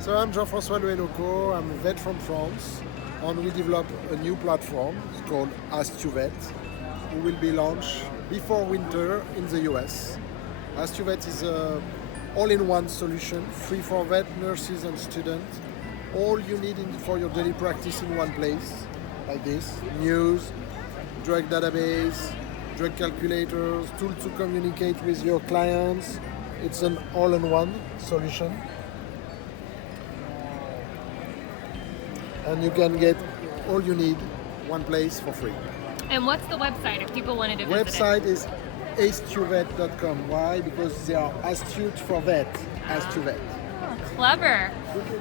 So I'm Jean-François Loco, I'm a vet from France, and we developed a new platform. It's called Astuvet, who will be launched before winter in the US. Astuvet is a all-in-one solution, free for vet, nurses and students. All you need for your daily practice in one place, like this: news, drug database, drug calculators, tools to communicate with your clients. It's an all-in-one solution. And you can get all you need one place for free. And what's the website if people wanted to visit Website is astuvet.com. Why? Because they are astute for vet. Astuvet. Clever.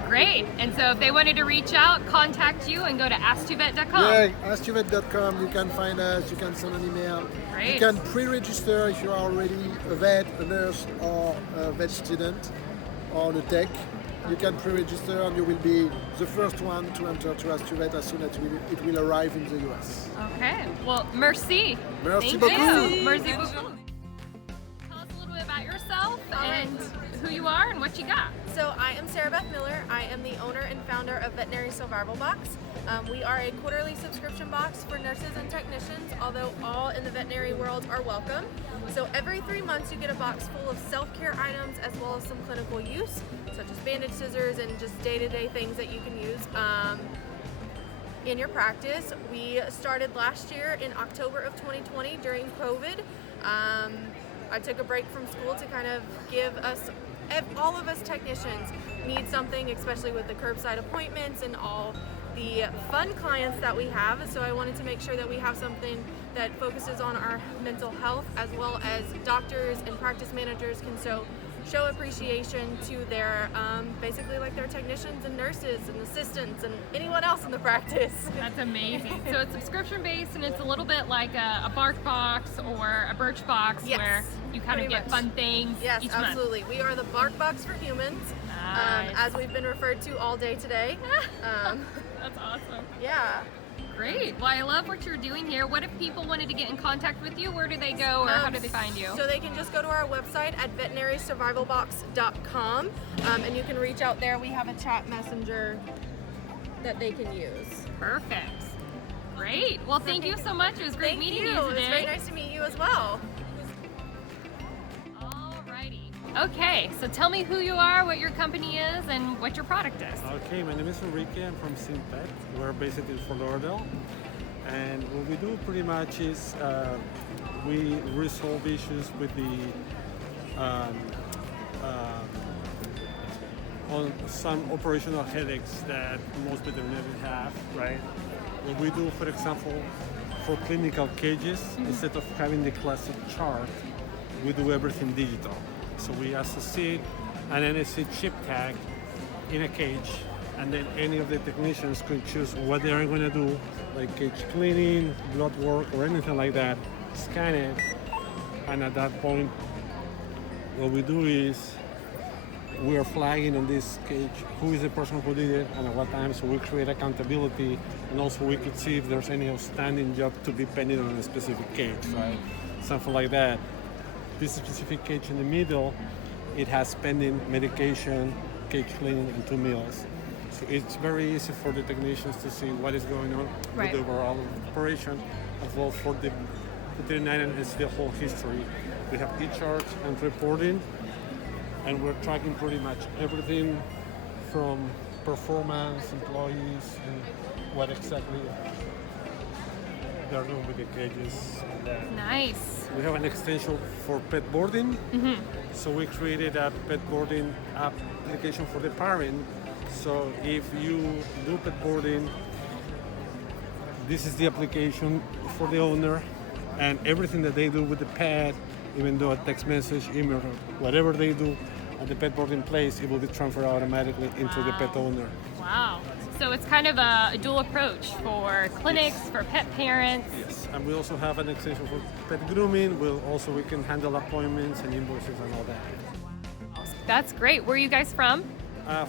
Great. And so if they wanted to reach out, contact you and go to astuvet.com. Yeah, astuvet.com. You can find us. You can send an email. Great. You can pre-register if you are already a vet, a nurse, or a vet student, or the tech. You can pre-register and you will be the first one to enter to Astuvet as soon as it will arrive in the US. Okay. Well, merci. Merci Thank beaucoup. you. Merci beaucoup. Tell us a little bit about yourself and who you are and what you got. So I am Sarah Beth Miller. I am the owner and founder of Veterinary Survival Box. We are a quarterly subscription box for nurses and technicians, although all in the veterinary world are welcome. So every 3 months you get a box full of self-care items as well as some clinical use, such as bandage scissors and just day-to-day things that you can use in your practice. We started last year in October of 2020 during COVID. I took a break from school to kind of give us, all of us technicians need something, especially with the curbside appointments and all the fun clients that we have. So I wanted to make sure that we have something that focuses on our mental health, as well as doctors and practice managers can show appreciation to their basically like their technicians and nurses and assistants and anyone else in the practice. That's amazing. So it's subscription based and it's a little bit like a bark box or a birch box. Yes, where you kind of get much fun things Yes, each absolutely. We are the bark box for humans, Nice. as we've been referred to all day today. That's awesome. Yeah. Great. Well, I love what you're doing here. What if people wanted to get in contact with you? Where do they go or how do they find you? So they can just go to our website at veterinarysurvivalbox.com and you can reach out there. We have a chat messenger that they can use. Perfect. Great. Well, thank you so much. It was great meeting you It was today. very nice to meet you as well. Alrighty. Okay, so tell me who you are, what your company is, and what your product is. Okay, my name is Enrique. I'm from Simpet. We're based in Fort Lauderdale. And what we do pretty much is we resolve issues with the on some operational headaches that most veterinarians have, right? What we do, for example, for clinical cages, instead of having the classic chart, we do everything digital. So we associate an NFC chip tag in a cage, and then any of the technicians can choose what they are going to do, like cage cleaning, blood work, or anything like that, scan it, and at that point, what we do is we are flagging on this cage who is the person who did it and at what time, so we create accountability, and also we could see if there's any outstanding job to be pending on a specific cage, right? Something like that. This specific cage in the middle, it has pending medication, cage cleaning, and 2 meals. So it's very easy for the technicians to see what is going on Right. with the overall operation, as well for the veterinarian is the whole history. We have e-charts and reporting, and we're tracking pretty much everything from performance, employees, and what exactly they're doing with the cages. And Nice. we have an extension for pet boarding. So we created a pet boarding application for the parent. So if you do pet boarding, this is the application for the owner, and everything that they do with the pet, even though a text message, email, whatever they do at the pet boarding place, it will be transferred automatically into the pet owner. Wow. So it's kind of a dual approach for clinics, for pet parents. Yes, and we also have an extension for pet grooming. We can handle appointments and invoices and all that. That's great. Where are you guys from?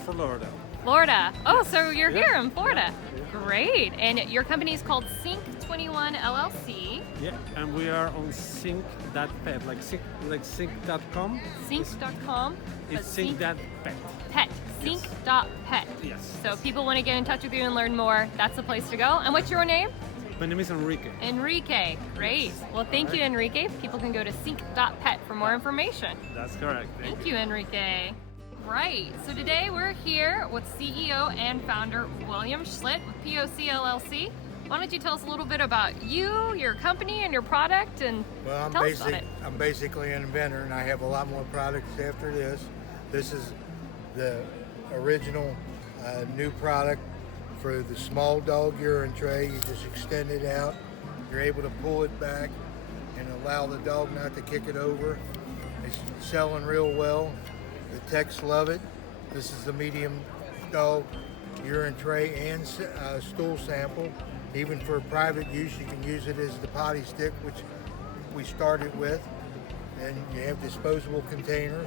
For Lauderdale. Florida. Oh, so you're Yeah. here in Florida. Great. And your company is called Sync 21 LLC. Yeah, and we are on sync.pet, like sync.com. Sync.com. It's sync.pet. Pet. Sync.pet. Yes. So if people want to get in touch with you and learn more, that's the place to go. And what's your name? My name is Enrique. Enrique. Great. Well, thank you, Enrique. People can go to sync.pet for more information. That's correct. Thank you, Enrique. Right. So today we're here with CEO and founder William Schlitt with P.O.C. LLC. Why don't you tell us a little bit about you, your company, and your product, and Well, tell us about it. I'm basically an inventor, and I have a lot more products after this. This is the original new product for the small dog urine tray. You just extend it out. You're able to pull it back and allow the dog not to kick it over. It's selling real well. The techs love it. This is the medium dog urine tray and stool sample. Even for private use, you can use it as the potty stick, which we started with. And you have disposable containers.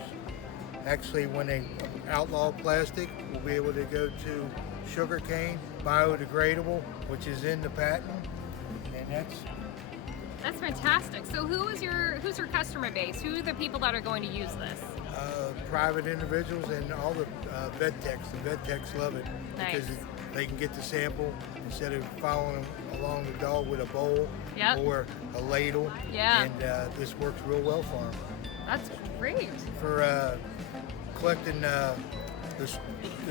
Actually, when they outlaw plastic, we'll be able to go to sugarcane, biodegradable, which is in the patent. And That's fantastic. So who's your customer base? Who are the people that are going to use this? private individuals and all the vet techs. The vet techs love it because Nice. they can get the sample instead of following along the dog with a bowl Yep. or a ladle. Yeah. And this works real well for them. That's great. For collecting the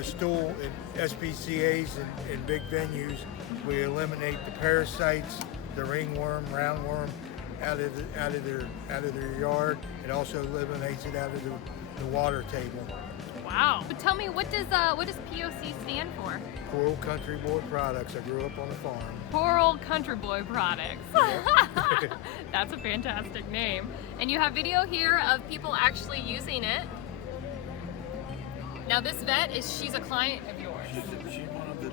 stool in SPCAs and big venues, we eliminate the parasites, the ringworm, roundworm out of their yard. It also eliminates it out of the water table. Wow. But tell me, what does P.O.C. stand for? Poor old country boy products. I grew up on a farm. Poor Old Country Boy Products. That's a fantastic name. And you have video here of people actually using it. Now this vet she's a client of yours. She's one of the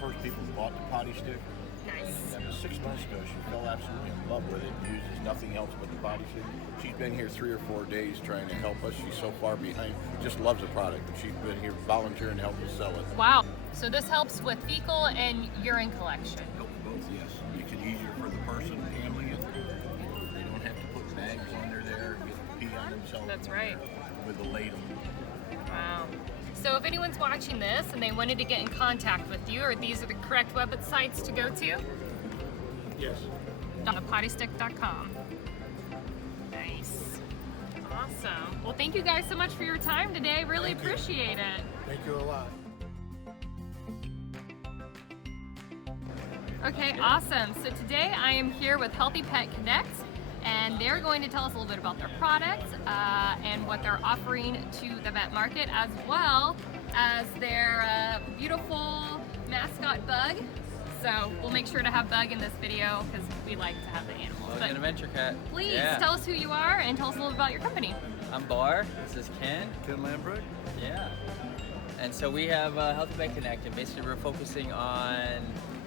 first people who bought the potty stick. Nice. And 6 months ago, she fell absolutely in love with it and uses nothing else but the potty stick. She's been here 3 or 4 days trying to help us. She's so far behind. Just loves the product. And she's been here volunteering to help us sell it. Wow. So this helps with fecal and urine collection. Helps both, yes. Makes it easier for the person handling it. They don't have to put bags under there and get pee on themselves. That's right. With a ladle. Wow. So if anyone's watching this and they wanted to get in contact with you, or these are the correct websites to go to? Yes. Pottystick.com. Nice. Awesome. Well, thank you guys so much for your time today. Really Thank you. appreciate it. Thank you a lot. Okay, awesome. So today I am here with Healthy Pet Connect, and they're going to tell us a little bit about their products and what they're offering to the vet market, as well as their beautiful mascot Bug. So we'll make sure to have Bug in this video because we like to have the animals. Bug But and Adventure Cat. please Yeah. tell us who you are and tell us a little about your company. I'm Bar. This is Ken. Ken Lambrecht. Yeah. And so we have Healthy Pet Connect, and basically we're focusing on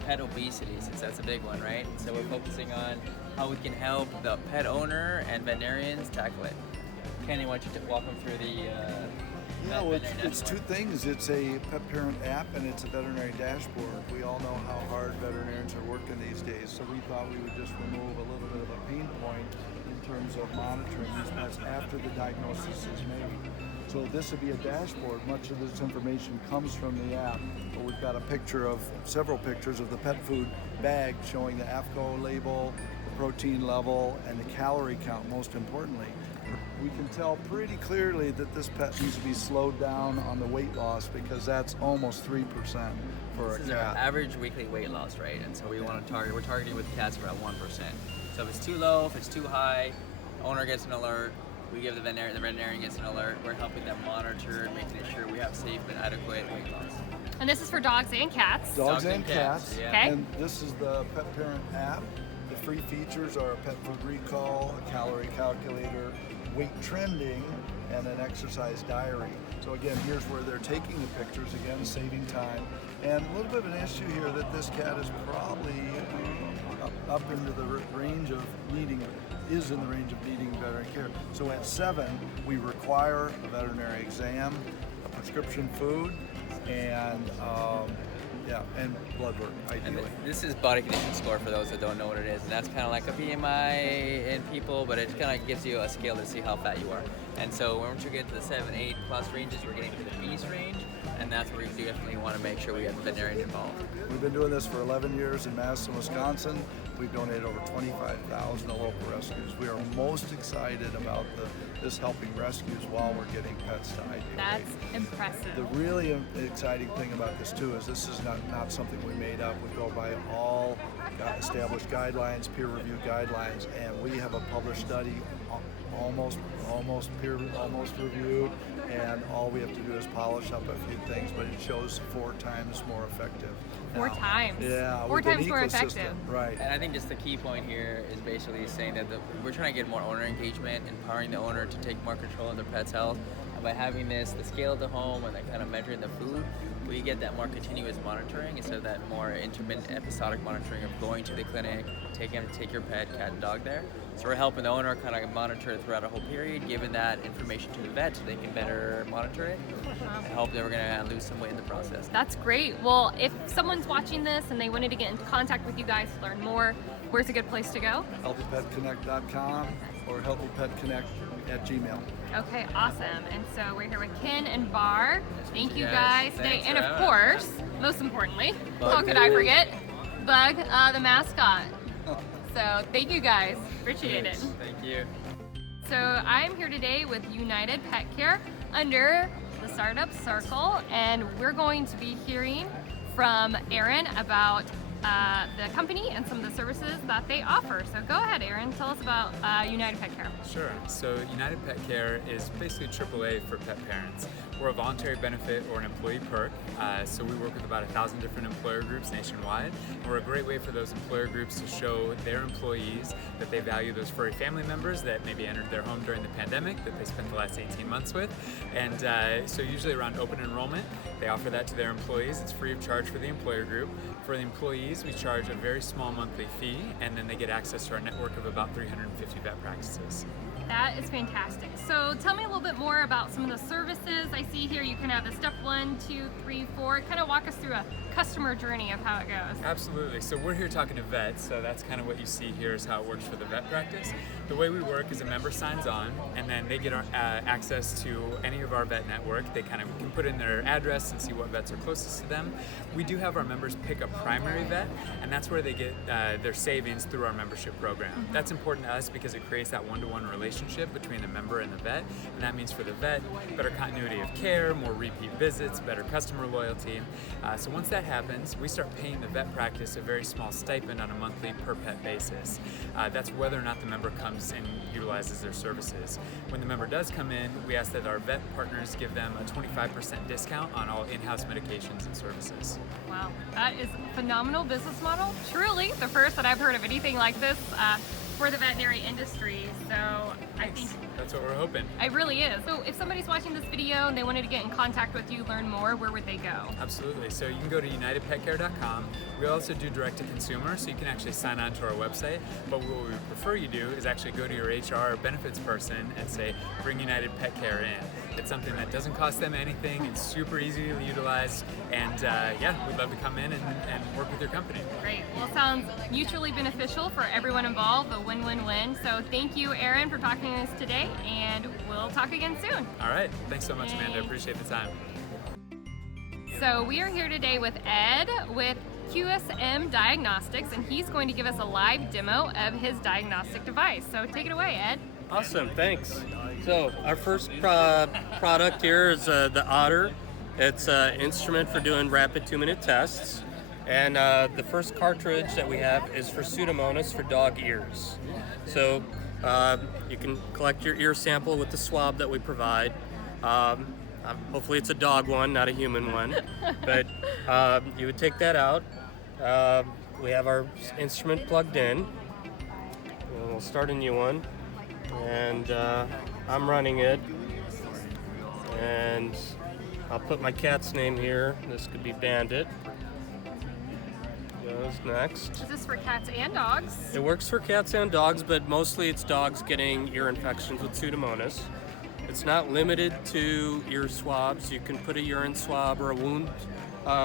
pet obesity, since that's a big one, right? So we're focusing on how we can help the pet owner and veterinarians tackle it. Kenny, why don't you walk them through the Yeah, well, it's two things. It's a pet parent app and it's a veterinary dashboard. We all know how hard veterinarians are working these days, so we thought we would just remove a little bit of a pain point in terms of monitoring these pets after the diagnosis is made. So this would be a dashboard. Much of this information comes from the app, but we've got several pictures of the pet food bag showing the AFCO label, the protein level, and the calorie count, most importantly. We can tell pretty clearly that this pet needs to be slowed down on the weight loss because that's almost 3% for This a is our cat. average weekly weight loss, right? And so we're targeting with cats around 1%. So if it's too low, if it's too high, owner gets an alert, we give the veterinarian gets an alert, we're helping them monitor, making sure we have safe and adequate weight loss. And this is for dogs and cats. Dogs and cats. yeah. Okay. And this is the pet parent app. The free features are a pet food recall, a calorie calculator, weight trending, and an exercise diary. So again, here's where they're taking the pictures, again, saving time. And a little bit of an issue here that this cat is probably up into the range of needing veterinary care. So at 7, we require a veterinary exam, a prescription food, and Yeah, and blood work, And ideally. this is body condition score for those that don't know what it is. And that's kind of like a BMI in people, but it kind of gives you a scale to see how fat you are. And so once you get to the 7, 8 plus ranges, we're getting to the beast range. And that's where we definitely want to make sure we have the veterinarian involved. We've been doing this for 11 years in Madison, Wisconsin. We've donated over 25,000 to local rescues. We are most excited about this helping rescues while we're getting pets to ideal weight. That's impressive. The really exciting thing about this too is this is not something we made up. We go by all established guidelines, peer-reviewed guidelines, and we have a published study almost reviewed, and all we have to do is polish up a few things, but it shows 4 times more effective. 4 Now, times. Yeah. 4 with an times more ecosystem, effective. Right. And I think just the key point here is basically saying that we're trying to get more owner engagement, empowering the owner to take more control of their pet's health. And by having the scale at the home and kind of measuring the food, we get that more continuous monitoring instead of that more intermittent episodic monitoring of going to the clinic, take your pet, cat, and dog there. So we're helping the owner kind of monitor it throughout a whole period, giving that information to the vet so they can better monitor it. I hope that we're going to lose some weight in the process. That's great. Well, if someone's watching this and they wanted to get in contact with you guys to learn more, where's a good place to go? HealthyPetConnect.com or HealthyPetConnect@gmail. Okay, awesome. And so we're here with Ken and Bar. Thank you Yes, guys today. thanks And for of having course, most importantly, Bug. how could I forget? Bug, the mascot. So thank you guys. Appreciate it. Thank you. So I'm here today with United Pet Care under the Startup Circle, and we're going to be hearing from Aaron about the company and some of the services that they offer. So go ahead, Aaron, tell us about United Pet Care. Sure. So United Pet Care is basically AAA for pet parents. We're a voluntary benefit or an employee perk. So we work with about 1,000 different employer groups nationwide. And we're a great way for those employer groups to show their employees that they value those furry family members that maybe entered their home during the pandemic that they spent the last 18 months with. And so usually around open enrollment, they offer that to their employees. It's free of charge for the employer group. For the employees, we charge a very small monthly fee, and then they get access to our network of about 350 vet practices. That is fantastic. So tell me a little bit more about some of the services. I see here you can have the step 1, 2, 3, 4. Kind of walk us through a customer journey of how it goes. Absolutely. So we're here talking to vets, so that's kind of what you see here is how it works for the vet practice. The way we work is a member signs on, and then they get access to any of our vet network. They kind of can put in their address and see what vets are closest to them. We do have our members pick a primary vet, and that's where they get their savings through our membership program. That's important to us because it creates that one-to-one relationship between the member and the vet, and that means for the vet, better continuity of care, more repeat visits, better customer loyalty. So once that happens, we start paying the vet practice a very small stipend on a monthly per pet basis. That's whether or not the member comes and utilizes their services. When the member does come in, we ask that our vet partners give them a 25% discount on all in-house medications and services. Wow, that is a phenomenal business model. Truly the first that I've heard of anything like this for the veterinary industry. So I think That's what we're hoping. it really is. So if somebody's watching this video and they wanted to get in contact with you, learn more, where would they go? Absolutely. So you can go to unitedpetcare.com. We also do direct to consumer, so you can actually sign on to our website. But what we prefer you do is actually go to your HR benefits person and say, bring United Pet Care in. It's something that doesn't cost them anything. It's super easy to utilize. And yeah, we'd love to come in and work with your company. Great. Well, it sounds mutually beneficial for everyone involved, a win-win-win. So thank you, Aaron, for talking to us today, and we'll talk again soon. All right. Thanks so much, Amanda. Appreciate the time. So we are here today with Ed with QSM Diagnostics, and he's going to give us a live demo of his diagnostic device. So take it away, Ed. Awesome, thanks. So our first product here is the Otter. It's an instrument for doing rapid 2-minute tests. And the first cartridge that we have is for Pseudomonas for dog ears. So you can collect your ear sample with the swab that we provide. Hopefully it's a dog one, not a human one. But you would take that out. We have our instrument plugged in. And we'll start a new one. And I'm running it. And I'll put my cat's name here. This could be Bandit. Goes next. Is this for cats and dogs? It works for cats and dogs, but mostly it's dogs getting ear infections with Pseudomonas. It's not limited to ear swabs. You can put a urine swab or a wound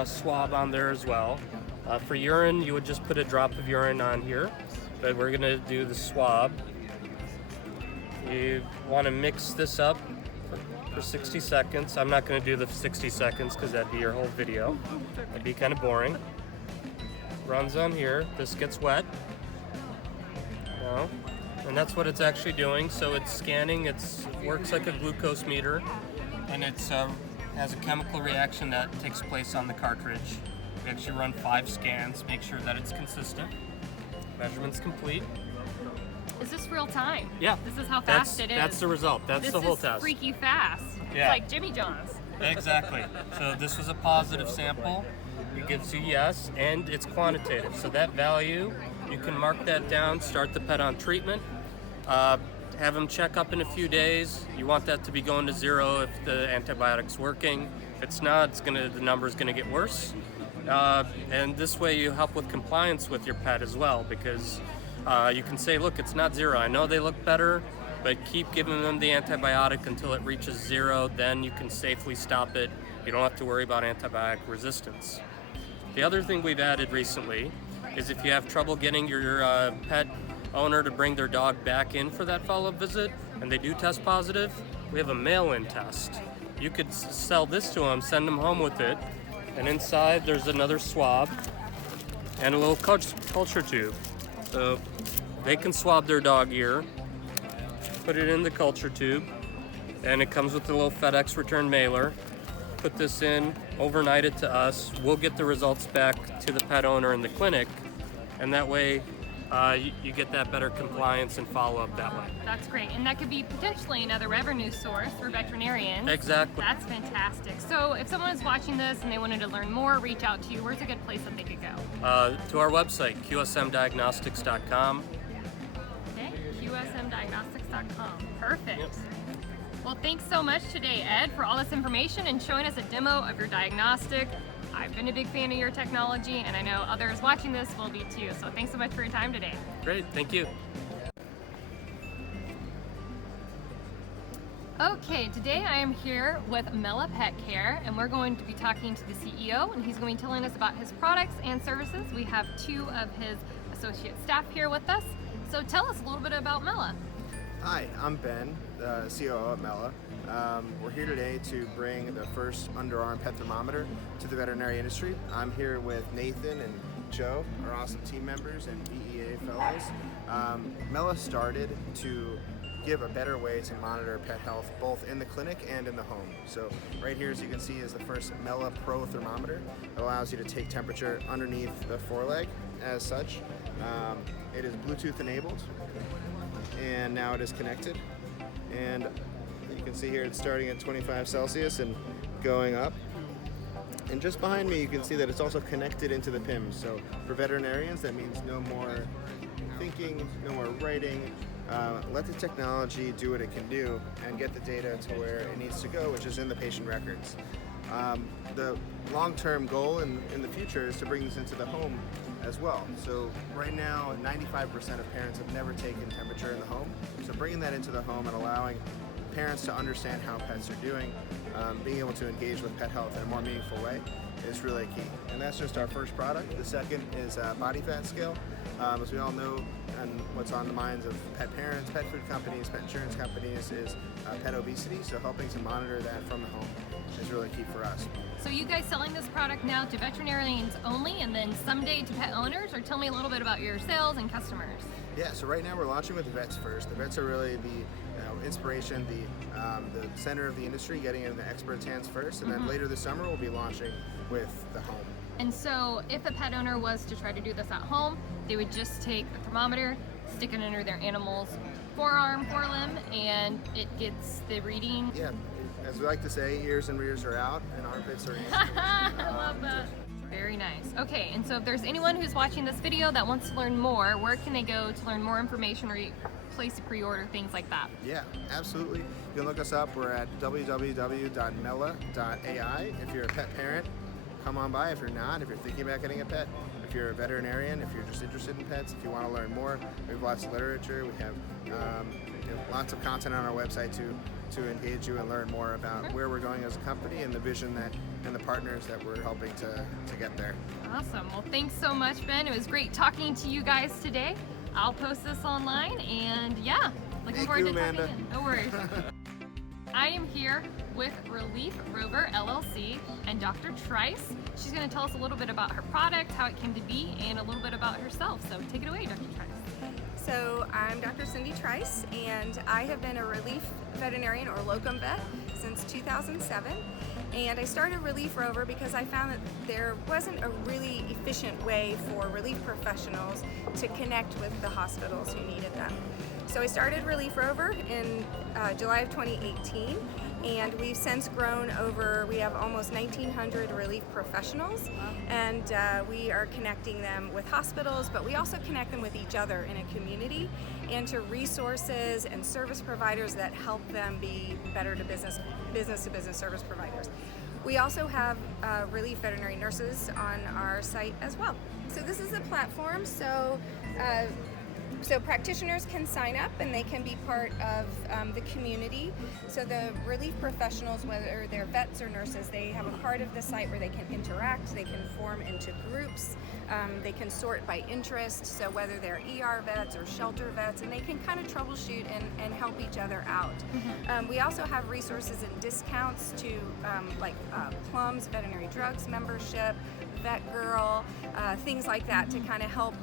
swab on there as well. For urine, you would just put a drop of urine on here, but we're going to do the swab. You want to mix this up for 60 seconds. I'm not going to do the 60 seconds because that'd be your whole video. That'd be kind of boring. Runs on here. This gets wet. No. And that's what it's actually doing. So it's scanning. It works like a glucose meter, and it's has a chemical reaction that takes place on the cartridge. We actually run 5 scans, make sure that it's consistent. Measurements complete. Is this real time? Yeah. This is how fast it is. That's the result. That's the whole test. This is freaky fast. Yeah. It's like Jimmy John's. Exactly. So this was a positive sample. It gives you yes, and it's quantitative. So that value, you can mark that down, start the pet on treatment, have them check up in a few days. You want that to be going to 0 if the antibiotic's working. If it's not, the number's gonna get worse. And this way you help with compliance with your pet as well, because you can say, look, it's not 0. I know they look better, but keep giving them the antibiotic until it reaches 0, then you can safely stop it. You don't have to worry about antibiotic resistance. The other thing we've added recently is if you have trouble getting your pet owner to bring their dog back in for that follow-up visit and they do test positive, we have a mail-in test. You could sell this to them, send them home with it, and inside there's another swab and a little culture tube. So they can swab their dog ear, put it in the culture tube, and it comes with a little FedEx return mailer. Put this in, overnight it to us. We'll get the results back to the pet owner in the clinic, and that way you get that better compliance and follow-up that way. That's great, and that could be potentially another revenue source for veterinarians. Exactly. That's fantastic. So if someone is watching this and they wanted to learn more, reach out to you, where's a good place that they could go? To our website, QSMDiagnostics.com. Okay, QSMDiagnostics.com. Perfect. Yep. Well, thanks so much today, Ed, for all this information and showing us a demo of your diagnostic. I've been a big fan of your technology, and I know others watching this will be too. So thanks so much for your time today. Great, thank you. Okay, today I am here with Mella Pet Care, and we're going to be talking to the CEO, and he's going to be telling us about his products and services. We have 2 of his associate staff here with us. So tell us a little bit about Mella. Hi, I'm Ben, the COO at Mella. We're here today to bring the first underarm pet thermometer to the veterinary industry. I'm here with Nathan and Joe, our awesome team members and VEA fellows. Mella started to give a better way to monitor pet health both in the clinic and in the home. So right here, as you can see, is the first Mella Pro thermometer. It allows you to take temperature underneath the foreleg as such. It is Bluetooth enabled, and now it is connected. And you can see here it's starting at 25 Celsius and going up. And just behind me you can see that it's also connected into the PIMS. So for veterinarians, that means no more thinking, no more writing. Let the technology do what it can do and get the data to where it needs to go, which is in the patient records. The long-term goal in the future is to bring this into the home as well. So right now, 95% of parents have never taken temperature in the home. So bringing that into the home and allowing parents to understand how pets are doing, being able to engage with pet health in a more meaningful way is really key. And that's just our first product. The second is body fat scale. As we all know, and what's on the minds of pet parents, pet food companies, pet insurance companies is pet obesity. So helping to monitor that from the home is really key for us. So you guys selling this product now to veterinarians only and then someday to pet owners, or tell me a little bit about your sales and customers? Yeah, so right now we're launching with the vets first. The vets are really the inspiration, the center of the industry, getting in the experts' hands first, and then later this summer we'll be launching with the home. And so if a pet owner was to try to do this at home, they would just take the thermometer, stick it under their animal's forearm, forelimb, and it gets the reading. Yeah, as we like to say, ears and rears are out and armpits are in. I love that. Very nice. Okay, and so if there's anyone who's watching this video that wants to learn more, where can they go to learn more information or place a pre-order, things like that? Yeah, absolutely. You can look us up. We're at www.mella.ai. If you're a pet parent, come on by. If you're not, if you're thinking about getting a pet, if you're a veterinarian, if you're just interested in pets, if you want to learn more, we have lots of literature. We have lots of content on our website to engage you and learn more about where we're going as a company and the vision that and the partners that we're helping to get there. Awesome. Well, thanks so much, Ben. It was great talking to you guys today. I'll post this online, and yeah, looking forward to Amanda. talking in. No worries. I am here with Relief Rover LLC and Dr. Trice. She's going to tell us a little bit about her product, how it came to be, and a little bit about herself. So take it away, Dr. Trice. So I'm Dr. Cindy Trice, and I have been a relief veterinarian or locum vet since 2007. And I started Relief Rover because I found that there wasn't a really efficient way for relief professionals to connect with the hospitals who needed them. So I started Relief Rover in July of 2018, and we've since grown we have almost 1,900 relief professionals, and we are connecting them with hospitals, but we also connect them with each other in a community and to resources and service providers that help them be better to business to business service providers. We also have relief veterinary nurses on our site as well. So this is the platform. So practitioners can sign up and they can be part of the community. So the relief professionals, whether they're vets or nurses, they have a part of the site where they can interact, they can form into groups, they can sort by interest, so whether they're ER vets or shelter vets, and they can kind of troubleshoot and help each other out. We also have resources and discounts to like Plum's veterinary drugs membership, VetGirl, things like that to kind of help,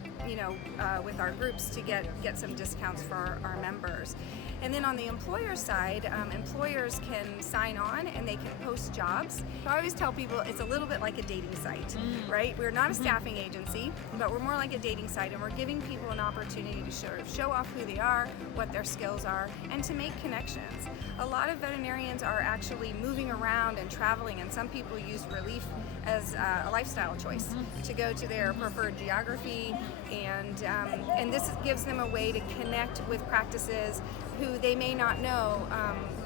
with our groups to get some discounts for our members. And then on the employer side, employers can sign on and they can post jobs. I always tell people it's a little bit like a dating site, right? We're not a staffing agency, but we're more like a dating site, and we're giving people an opportunity to show off who they are, what their skills are, and to make connections. A lot of veterinarians are actually moving around and traveling, and some people use relief as a lifestyle choice to go to their preferred geography, and this gives them a way to connect with practices who they may not know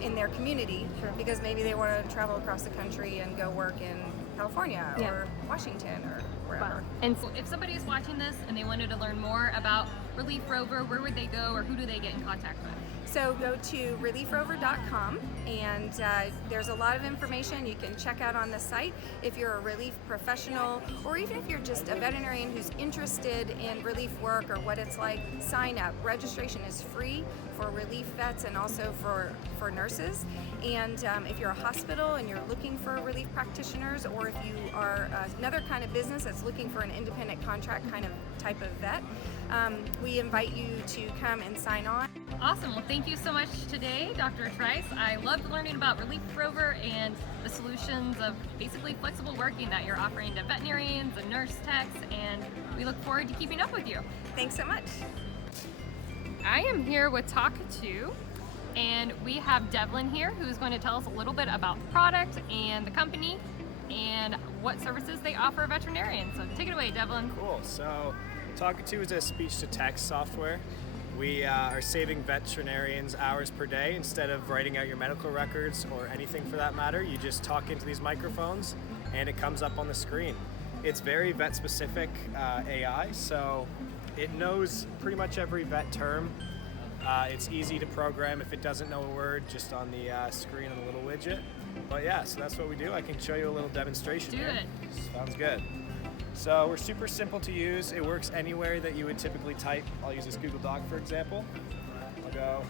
in their community, because maybe they want to travel across the country and go work in California or Washington or wherever. Wow. And so if somebody is watching this and they wanted to learn more about Relief Rover, where would they go, or who do they get in contact with? So go to reliefrover.com, and there's a lot of information you can check out on the site. If you're a relief professional, or even if you're just a veterinarian who's interested in relief work or what it's like, sign up. Registration is free for relief vets and also for nurses. And if you're a hospital and you're looking for relief practitioners, or if you are another kind of business that's looking for an independent contract kind of type of vet, we invite you to come and sign on. Awesome. Well, thank you so much today, Dr. Trice. I loved learning about Relief Rover and the solutions of basically flexible working that you're offering to veterinarians and nurse techs, and we look forward to keeping up with you. Thanks so much. I am here with Talkatoo, and we have Devlin here who's going to tell us a little bit about the product and the company and what services they offer veterinarians. So take it away, Devlin. Cool. So Talkatoo is a speech-to-text software. We are saving veterinarians hours per day. Instead of writing out your medical records or anything for that matter, you just talk into these microphones and it comes up on the screen. It's very vet-specific AI, so it knows pretty much every vet term. It's easy to program if it doesn't know a word, just on the screen on the little widget. But yeah, so that's what we do. I can show you a little demonstration here. Do it. Sounds good. So we're super simple to use. It works anywhere that you would typically type. I'll use this Google Doc for example. I'll go,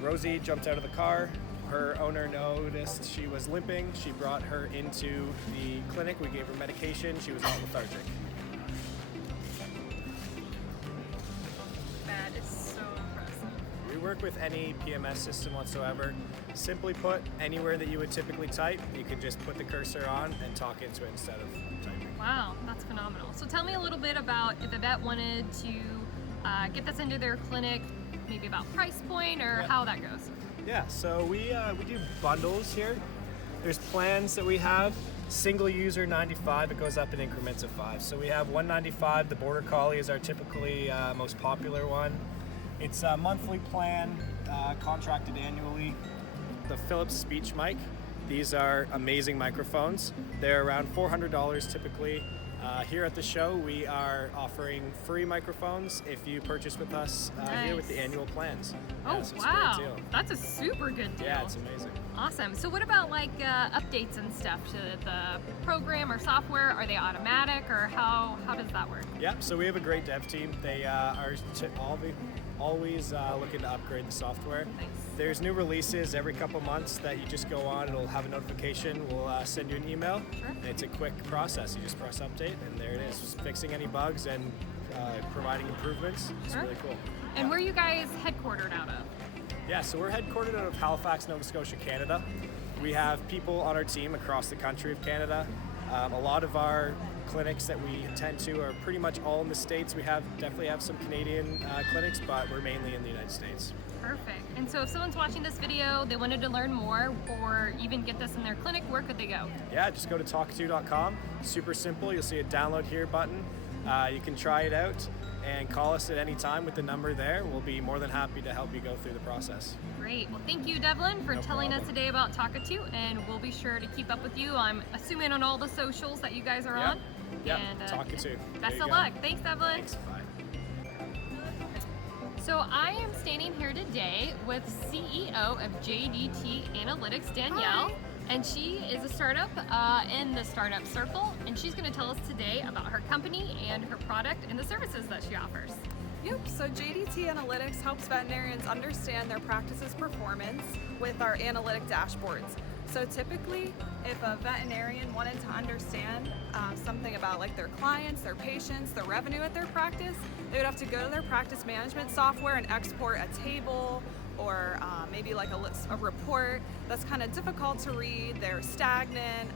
Rosie jumped out of the car. Her owner noticed she was limping. She brought her into the clinic. We gave her medication. She was not lethargic. That is so impressive. We work with any PMS system whatsoever. Simply put, anywhere that you would typically type, you can just put the cursor on and talk into it instead of typing. Wow, that's phenomenal. So tell me a little bit about if a vet wanted to get this into their clinic, maybe about price point or how that goes. Yeah, so we do bundles here. There's plans that we have. Single user $95, it goes up in increments of $5. So we have $195. The Border Collie is our typically most popular one. It's a monthly plan, contracted annually. The Philips speech mic. These are amazing microphones. They're around $400 typically. Here at the show, we are offering free microphones if you purchase with us here with the annual plans. Oh, so it's a wow. great deal. That's a super good deal. Yeah, it's amazing. Awesome. So what about like updates and stuff to the program or software? Are they automatic, or how does that work? Yeah, so we have a great dev team. They are always looking to upgrade the software. Nice. There's new releases every couple months that you just go on, it'll have a notification, we'll send you an email. Sure. And it's a quick process. You just press update and there it is, fixing any bugs and providing improvements. It's Sure. really cool. And where are you guys headquartered out of? Yeah, so we're headquartered out of Halifax, Nova Scotia, Canada. We have people on our team across the country of Canada. A lot of our clinics that we attend to are pretty much all in the States. We definitely have some Canadian clinics, but we're mainly in the United States. Perfect. And so if someone's watching this video, they wanted to learn more or even get this in their clinic, where could they go? Yeah, just go to talkatoo.com. Super simple. You'll see a download here button. You can try it out and call us at any time with the number there. We'll be more than happy to help you go through the process. Great. Well, thank you, Devlin, for telling us today about Talkatoo, and we'll be sure to keep up with you. I'm assuming on all the socials that you guys are on. Yep, And, Talkatoo. Best There of you luck. go. Thanks, Devlin. Thanks. Bye. So I am standing here today with CEO of JDT Analytics, Danielle. Hi. And she is a startup in the startup circle, and she's going to tell us today about her company and her product and the services that she offers. Yep, so JDT Analytics helps veterinarians understand their practice's performance with our analytic dashboards. So typically, if a veterinarian wanted to understand something about like their clients, their patients, their revenue at their practice, they would have to go to their practice management software and export a table or maybe like a report that's kind of difficult to read, they're stagnant,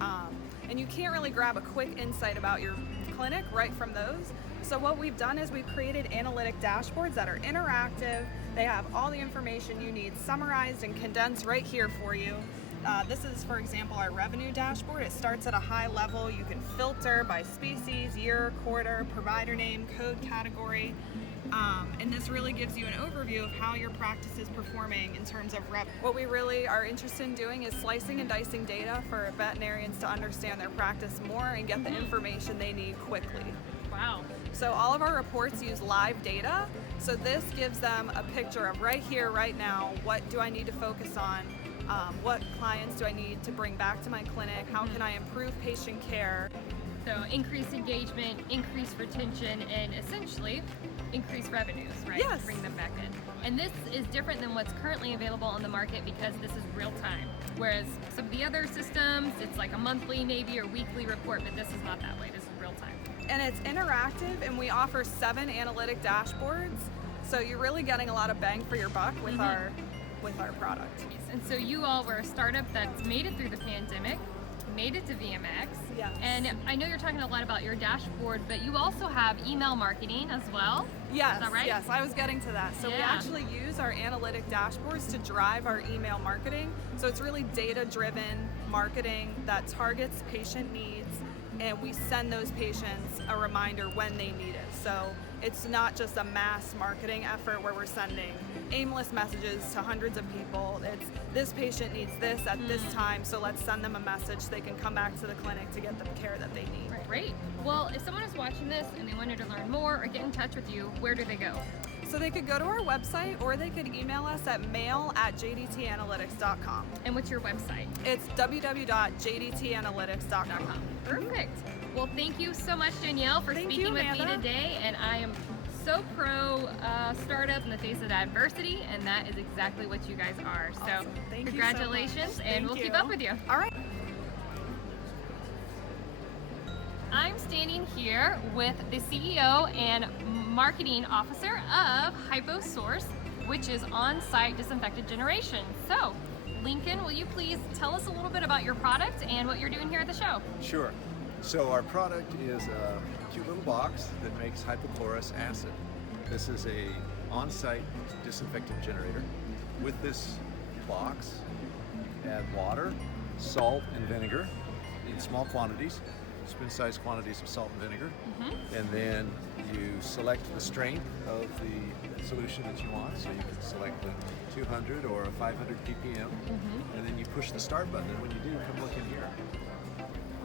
and you can't really grab a quick insight about your clinic right from those. So what we've done is we've created analytic dashboards that are interactive. They have all the information you need summarized and condensed right here for you. This is, for example, our revenue dashboard. It starts at a high level. You can filter by species, year, quarter, provider name, code category. And this really gives you an overview of how your practice is performing in terms of revenue. What we really are interested in doing is slicing and dicing data for veterinarians to understand their practice more and get the information they need quickly. Wow. So all of our reports use live data. So this gives them a picture of right here, right now, what do I need to focus on? What clients do I need to bring back to my clinic? How can I improve patient care? So increase engagement, increase retention, and essentially increase revenues, right? Yes. Bring them back in. And this is different than what's currently available on the market because this is real time. Whereas some of the other systems, it's like a monthly maybe or weekly report, but this is not that way. This is real time. And it's interactive, and we offer 7 analytic dashboards. So you're really getting a lot of bang for your buck with our product. And so you all were a startup that's made it through the pandemic, made it to VMX. Yes. And I know you're talking a lot about your dashboard, but you also have email marketing as well. Yes, Is that right? yes, I was getting to that. So we Yeah. actually use our analytic dashboards to drive our email marketing. So it's really data-driven marketing that targets patient needs, and we send those patients a reminder when they need it. So it's not just a mass marketing effort where we're sending aimless messages to hundreds of people. It's this patient needs this at this time, so let's send them a message. They can come back to the clinic to get the care that they need. Great. Well, if someone is watching this and they wanted to learn more or get in touch with you, where do they go? So they could go to our website or they could email us at mail@jdtanalytics.com. And what's your website? It's www.jdtanalytics.com. Perfect. Well, thank you so much, Danielle, for Thank speaking you, with me Amanda. today. And I am so pro startup in the face of adversity, and that is exactly what you guys are. So Awesome. Thank you so congratulations, much. and Thank we'll keep you. up with you. All right. I'm standing here with the CEO and marketing officer of Hypo Source, which is on-site disinfectant generation. So, Lincoln, will you please tell us a little bit about your product and what you're doing here at the show? Sure. So our product is a cute little box that makes hypochlorous acid. This is a on-site disinfectant generator. With this box, you add water, salt, and vinegar in small quantities, spoon-sized quantities of salt and vinegar, and then you select the strength of the solution that you want. So you can select the 200 or a 500 ppm, and then you push the start button, and when you do, come look in here.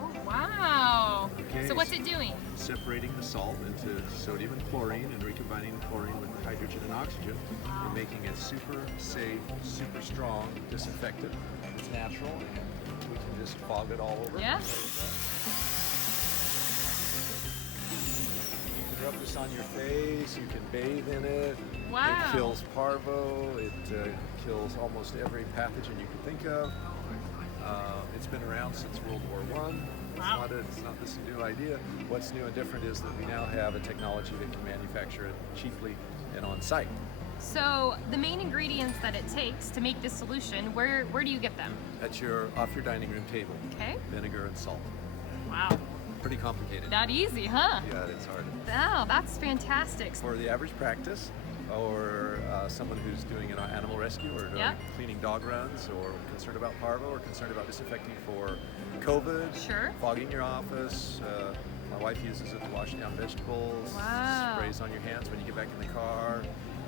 Oh, Wow. Okay, So what's it doing? Separating the salt into sodium and chlorine and recombining the chlorine with hydrogen and oxygen and making a super safe, super strong disinfectant. It's natural and we can just fog it all over. Yeah. You can rub this on your face, you can bathe in it. Wow. It kills parvo, it kills almost every pathogen you can think of. It's been around since World War I. Wow. It's not this new idea. What's new and different is that we now have a technology that can manufacture it cheaply and on site. So the main ingredients that it takes to make this solution, where do you get them? Off your dining room table. Okay. Vinegar and salt. Wow. Pretty complicated. Not easy, huh? Yeah, it's hard. Wow, that's fantastic. For the average practice, or someone who's doing an animal rescue or cleaning dog runs, or concerned about parvo, or concerned about disinfecting for COVID, Sure. fogging your office. My wife uses it to wash down vegetables. Wow. Sprays on your hands when you get back in the car.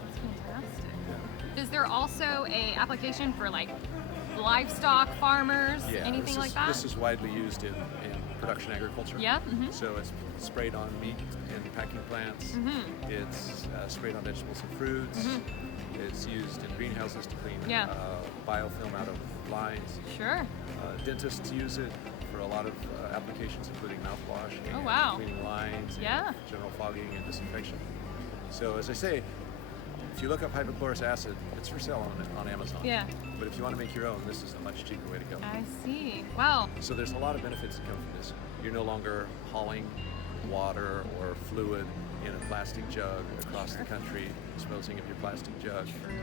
That's fantastic. Is there also a application for like livestock farmers, anything like that? This is widely used in production agriculture. Yeah. So it's sprayed on meat and packing plants. It's sprayed on vegetables and fruits. It's used in greenhouses to clean biofilm out of blinds. Sure. Dentists use it for a lot of applications, including mouthwash and cleaning lines and general fogging and disinfection. So as I say, if you look up hypochlorous acid, it's for sale on Amazon. Yeah. But if you want to make your own, this is a much cheaper way to go. I see. Wow. So there's a lot of benefits that come from this. You're no longer hauling water or fluid in a plastic jug across the country, disposing of your plastic jug. True.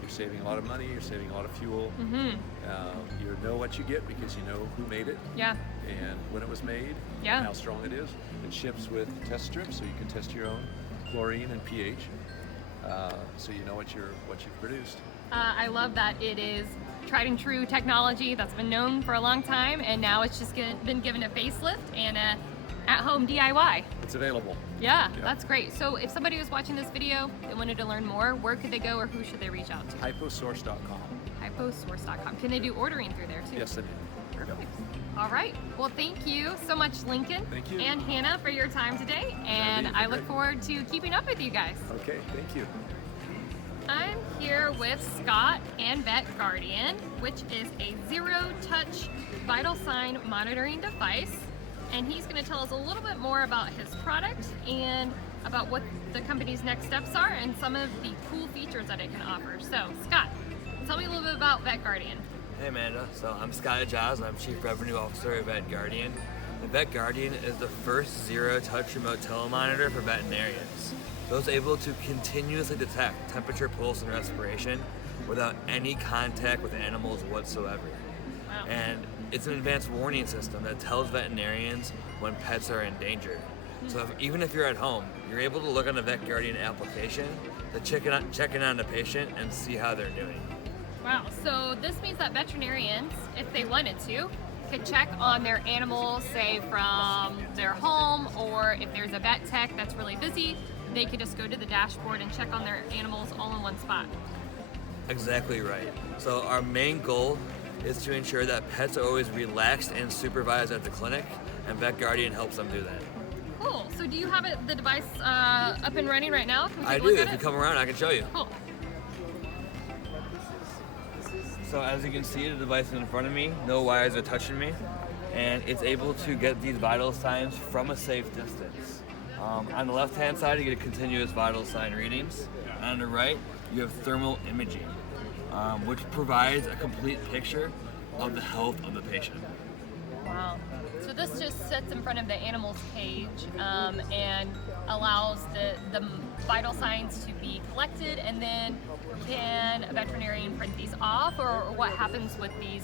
You're saving a lot of money, you're saving a lot of fuel. You know what you get because you know who made it. Yeah. And when it was made, Yeah. and how strong it is. It ships with test strips, so you can test your own chlorine and pH. So you know what you've produced. I love that it is tried and true technology that's been known for a long time, and now it's just been given a facelift and a at-home DIY. It's available. Yeah, that's great. So if somebody was watching this video and wanted to learn more, where could they go or who should they reach out to? Hyposource.com. Hyposource.com. Can they do ordering through there too? Yes, they do. Perfect. All right. Well, thank you so much, Lincoln. Thank you. And Hannah, for your time today. And I look forward to keeping up with you guys. Okay, thank you. I'm here with Scott and VetGuardian, which is a zero-touch vital sign monitoring device. And he's going to tell us a little bit more about his product and about what the company's next steps are and some of the cool features that it can offer. So, Scott, tell me a little bit about VetGuardian. Hey Amanda, so I'm Scott Ajaz, I'm Chief Revenue Officer at VetGuardian. And VetGuardian is the first zero-touch remote telemonitor for veterinarians. So it's able to continuously detect temperature, pulse, and respiration without any contact with animals whatsoever. Wow. And it's an advanced warning system that tells veterinarians when pets are in danger. So even if you're at home, you're able to look on the VetGuardian application to check in on the patient and see how they're doing. Wow, so this means that veterinarians, if they wanted to, could check on their animals, say from their home, or if there's a vet tech that's really busy, they could just go to the dashboard and check on their animals all in one spot. Exactly right. So our main goal is to ensure that pets are always relaxed and supervised at the clinic, and VetGuardian helps them do that. Cool, so do you have the device up and running right now? Can we I take a do, look if at you it? come around I can show you. Cool. So as you can see, the device is in front of me, no wires are touching me, and it's able to get these vital signs from a safe distance. On the left-hand side, you get continuous vital sign readings, and on the right, you have thermal imaging, which provides a complete picture of the health of the patient. Wow. So this just sits in front of the animal's cage and allows the vital signs to be collected, and then can a veterinarian print these off, or what happens with these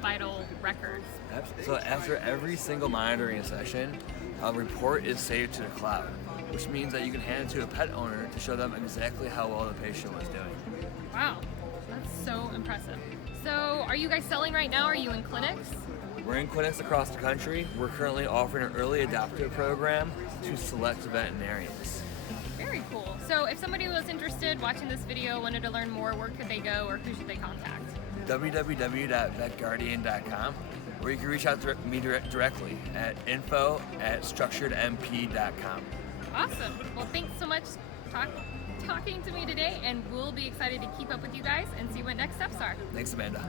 vital records? So after every single monitoring session, a report is saved to the cloud, which means that you can hand it to a pet owner to show them exactly how well the patient was doing. Wow, that's so impressive. So are you guys selling right now? Are you in clinics? We're in clinics across the country. We're currently offering an early adopter program to select veterinarians. Very cool. So if somebody was interested, watching this video, wanted to learn more, where could they go or who should they contact? www.vetguardian.com. or you can reach out to me directly at info@structuredmp.com. Awesome. Well, thanks so much talking to me today, and we'll be excited to keep up with you guys and see what next steps are. Thanks, Amanda.